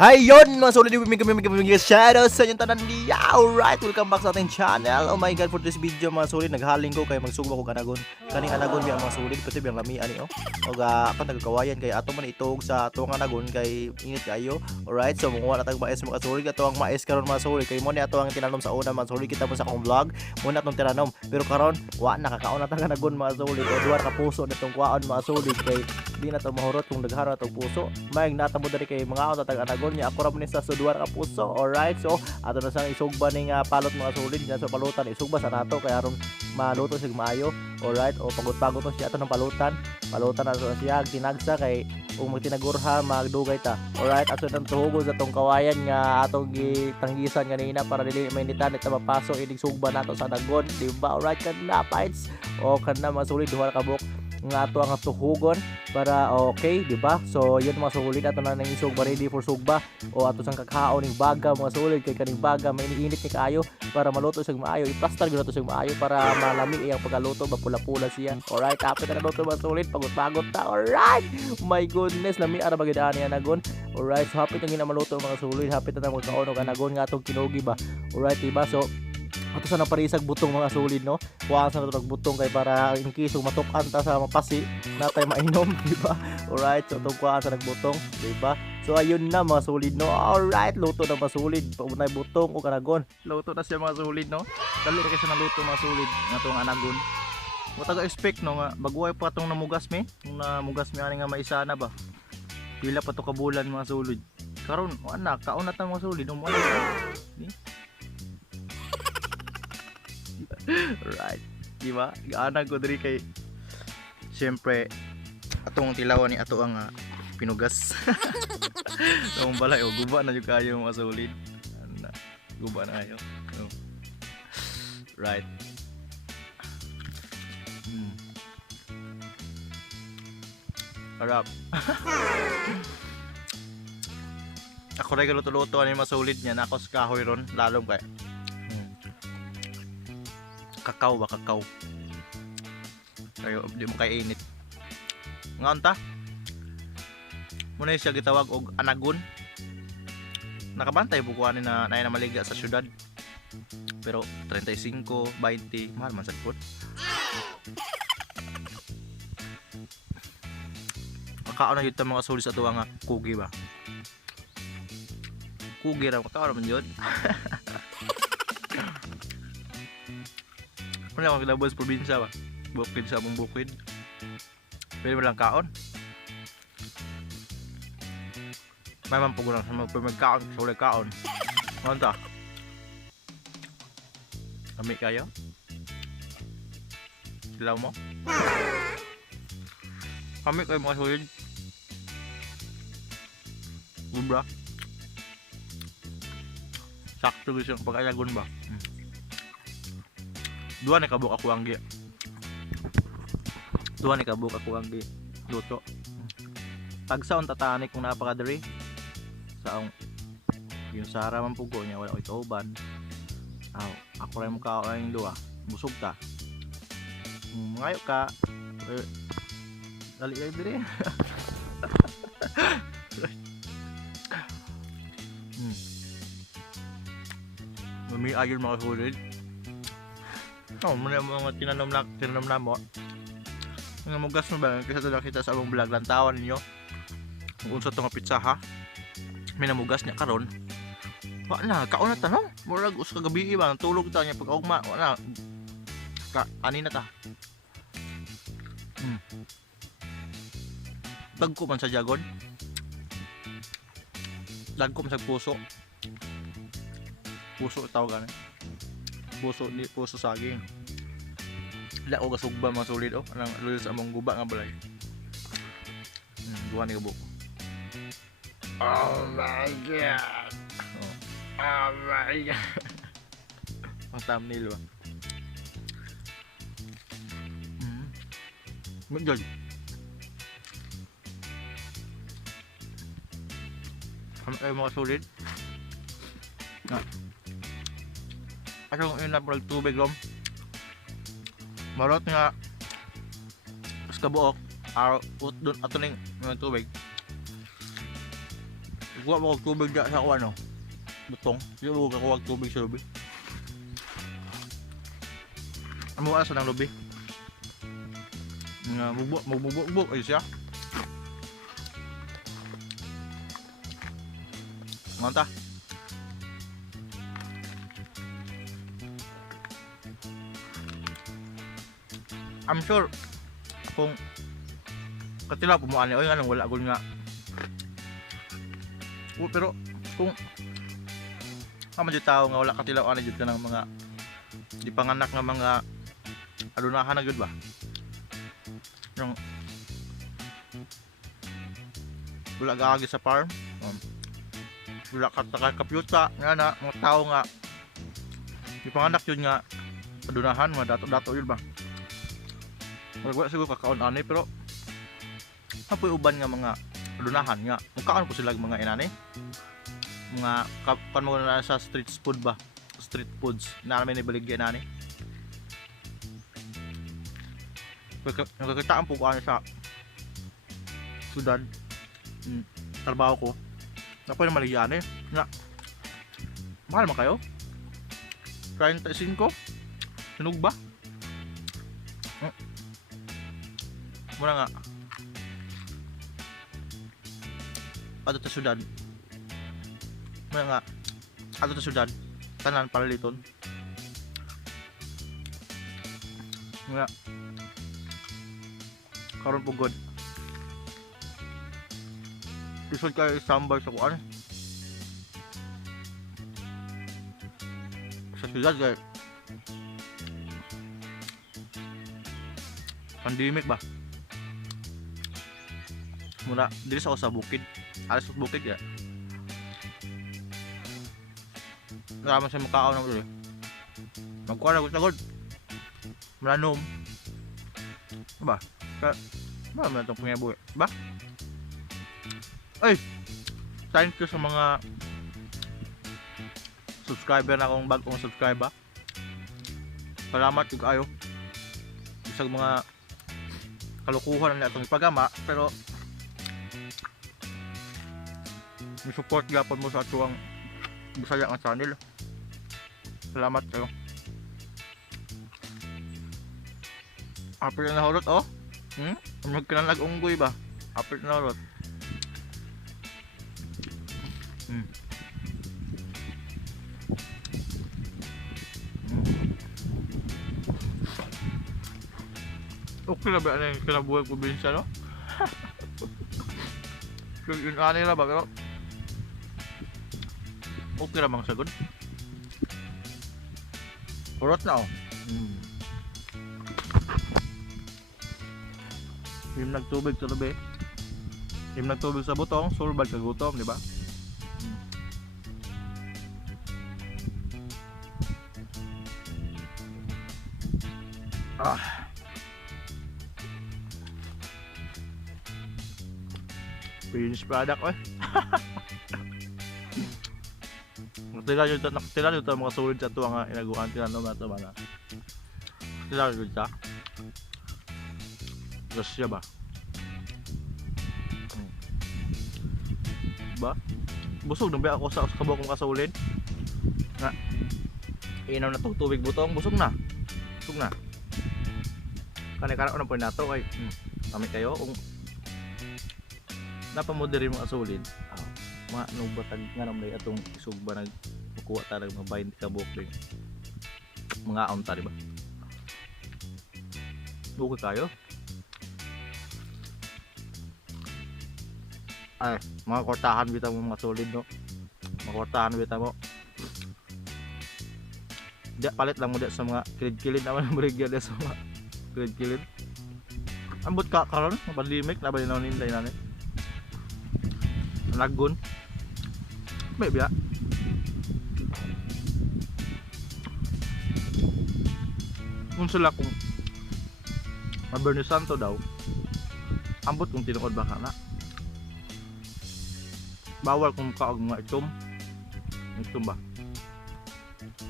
Hayon mga solid, may shadows sa inyong tanan niya. Alright, welcome back sa ating channel. Oh my god, for this video mga solid, naghaling ko kay magsugba ko kanagon. Kaning anagon biya mga solid, pati biyang lami ani oh. O ga pa nagkawayan kay ato man itog sa atong anagon kay init kayo. Alright, so munguha na tag maes mga solid, ato ang maes karon mga solid. Kay mo ni ato ang tinanom sa una mga solid, kita mo sa akong vlog. Muna atong tinanom, pero karon wa nakakaon na tag anagon mga solid. O duwa ka puso nitong kwaon mga solid kay di na to mahurot kung daghara tong puso. May natamo diri kay mga auto tag anagon niya ako ra man sa suduar ka puso. Alright, so ato na sang isugba ning palot mga solid nga sa palutan isugba sa nato kay aron maluto sig maayo. Alright, o pagot-pagot to siya ato ng palutan na so siya tinagsa kay kung magtinagurha magdugay ta. Alright, ato nang tuhugod sa tong kawayan nga atong gitanggisan kanina para dili mainitan ita mapaso inig sugba nato sa dagon, di ba? Alright, kanna fights o kanna mga solid duha ka buok nga ato ang tuhugon para okay, di ba? So yun mga solid, ato na nang isugba ready for sugba o ato sang kakaon ning baga mga solid kay kaning baga mainit ni kaayo para maluto sig maayo, i-plaster gyud nato sig maayo para malami iyang pagkaluto ba pula-pula siya. Alright, after na luto mga solid, pagot-pagot ta. Alright, my goodness, lami ara bagidaan niya nagon. Alright, so hapit ang maluto mga solid, hapit na magkaon og anagon nga atong kinugi ba. Alright, diba? So ato sa naparisag butong mga solid, no? Kuhaan sa natulog butong kay para in case matukan ta sa mapasi natay mainom, di ba? Alright, so itong kuhaan sa nagbutong, di ba? So ayun na mga solid, no? Alright, luto na mga solid. Paunay butong o kanagon. Luto na siya mga solid, no? Dali na kasi naluto mga solid nga itong anagon. Wala taga expect, no? Nga baguhay pa itong namugas me. Kung namugas me ani nga maisa na ba? Pila pa to kabulan mga solid. Karon, wala, kaon na ta mga solid. Wala na. Right, di ba? Gaana ko diri kay siyempre atong tilawan ni ato ang pinugas. Ang balay o guba na jud kayo mga solid. Guba na kayo. Right. Harap. Ako rin luto-luto ani mga solid niya, nako sa kahoy ron lalong kay kakao ba kakao kayo di mo kay init nga unta muna siya gitawag og anagon. Nakabantay bukuan na nay na maliga sa syudad pero 35 20 mahal man sad pud. Makaon na gyud ta mga solid sa tuwa nga kugi ba, kugi ra makaon man yun. Wala akong kilabos probinsya ba? Bukid sa among bukid. Pwede mo lang kaon. May man pugulang sa mga magkaon sa ulit kaon. Ano ta? Kami kayo? Silaw mo? Kami kayo mga sulit. Gubra. Sakto gusto yung pag-ayagon ba? Dua ni kabuk ako ang luto. Tagsaon tatani kung napakadiri saong yung sara man pugo niya wala ito uban. Ako ray mo ka ang duwa busog ta. Ngayo ka dali kay diri. Mami ayon mga hulid. Muna mga tinanom na mo. Nga mugas mo ba? Kasi ito nakita sa among vlog. Lantawan ninyo. Kung unsa ito nga pizza ha. May namugas niya karon. Wala na. Kaon na ta no? Murag us kagabi ba? Tulog ta niya pag augma. Wala na. Ani na ta. Dagko man sa jagon. Dagko man sa puso. Puso tawag gani. Puso saging. Wala ko gasugba mga solid oh. Anang lulis among guba nga balay. Duha ni kabuk. Oh my god. Oh my god. Ang thumbnail ba? Magdod. Kami kayo mga solid. Asong yun na pag tubig rom marot nga sa kabuok doon ato ning tubig Kuha mo kong tubig dyan sa kuha, no? Butong. Hindi mo kakuha tubig sa lubi. Ano asa ng lubi? Magbubuk ay siya. Manta. I'm sure kung katila pumuan oy anong wala gud nga. Pero kung jud tao nga wala katilaw ani jud ka ng mga di panganak nga mga alunahan na gud ba? Yung wala gaagi sa farm. Wala kapyuta nga na mga tao nga di panganak yun nga adunahan mga dato-dato yun ba? Wala siguro kakaon ani pero apoy uban nga mga adunahan nga mukhaan po sila mga inani mga kan mo na sa street food ba, street foods na namin ibaligyan nani nagkakitaan po ko ano sa sudad trabaho ko napoy na maligyan na mahal man kayo 35 sinog ba muna nga ato sa sudad muna nga ato sa sudad tanan palaliton nga karon po god isod kayo isambay sa kuan sa sudad kay pandemic ba muna dili sa ako sa bukid alas sa bukid ya naman sa mukhaon na ulit magkuha na gud malanom ba kaya naman itong pangyaybuhi ba ay thank you sa mga subscriber na akong bagong subscriber salamat yung kayo isang mga kalukuhan na itong ipagama pero may support gapon mo sa atuang Bisaya ang channel salamat kayo apir na nahulot oh magkanalag unggoy ba apir na nahulot okay na ba ano yung kinabuhay probinsya no? Yun ani na ba pero okay na bang sagod? Urot na oh yung nagtubig sa labi yung nagtubig sa butong sulbad kagutom di ba? Finished product eh nakatila nyo ito mga sulit sa ito ang inaguan tinanong na ito ba na nakatila nyo ito Russia ba ba busog nang ba ako sa kabok kong kasulid nga inaw na itong tubig butong busog na kanikaran ko na po nato ay kami kayo kung napamoderi mga asulid mga nubatag nga naman atong isugba nagkukuha talaga mga 20 kabok rin mga aunta diba okay kayo ay mga kortahan bita mo mga solid no mga kortahan bita mo di palit lang mo di sa mga kilid-kilid naman ang berigya di sa mga kilid-kilid ambot ka karon pandemic na ba ninaw ninday nanin lagun may biya kung sila kung Bernie Santo daw ambot kung tinukod baka na bawal kung kaog mga itom ba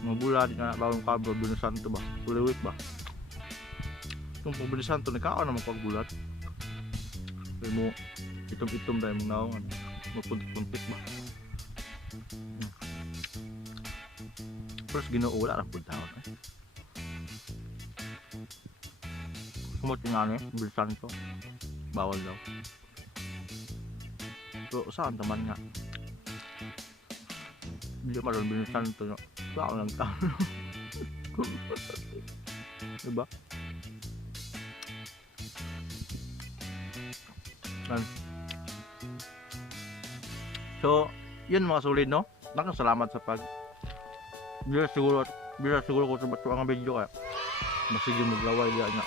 mga bula di na bawal ka Bernie Santo ba Holy Week ba kung Bernie Santo nagkaon naman kag bulat kaya mo itom-itom dahil mong naong mapuntik-puntik ba Terus ginuula ra pud taon. Kumot nga ni, bilisan to. Bawal daw. So, saan naman nga? Hindi maroon bilisan to. No? Saan lang taon. Diba? So, yun mga solid, no? Nakasalamat sa pag Bila siguro ko sa bato ang video kaya masige maglaway diya nga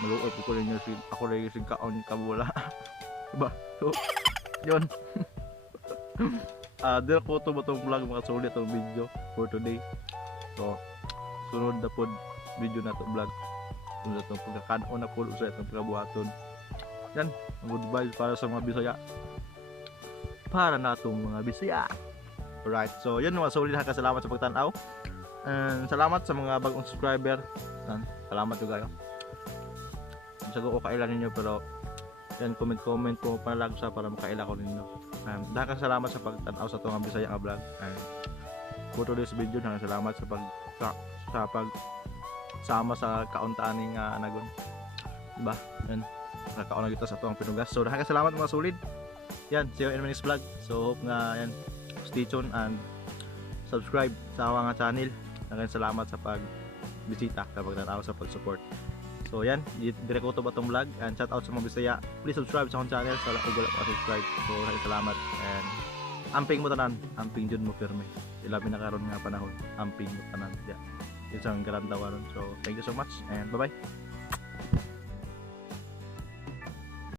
maluoy ko rin si ako rin si kaon kabula. Diba? So, yun. Dito ko ito itong vlog mga solid itong video for today. So, sunod na po video na ito vlog. Sunod na itong pagkakanon na po sa itong pagkabuhaton. Yan, goodbye para sa mga Bisaya. Para na itong mga Bisaya. Alright, so yun mga solid, salamat sa pagtanaw. And salamat sa mga bagong subscriber. Salamat juga kayo. Sago ko kailan ninyo pero yan comment po palag sa para makaila ko ninyo. Dahil salamat sa pagtanaw sa itong Bisaya nga vlog. And for today's video, salamat sa pag sama sa kauntaan ng anagon. Diba? Yan. Nakaon na kita sa itong pinugas. So dahil salamat mga solid. Yan, see you in my next vlog. So hope nga yan stay tuned and subscribe sa mga channel. Maraming salamat sa pagbisita, sa pagtanaw, sa pag-support. So yan, dire ko to ba tong vlog and shout out sa mga Bisaya. Please subscribe sa akong channel sa ugol pa subscribe. So maraming salamat and amping mo tanan, amping jud mo firme. Ilabi na karon nga panahon, amping mo tanan. Yeah. Isang garantawaron. So thank you so much and bye-bye.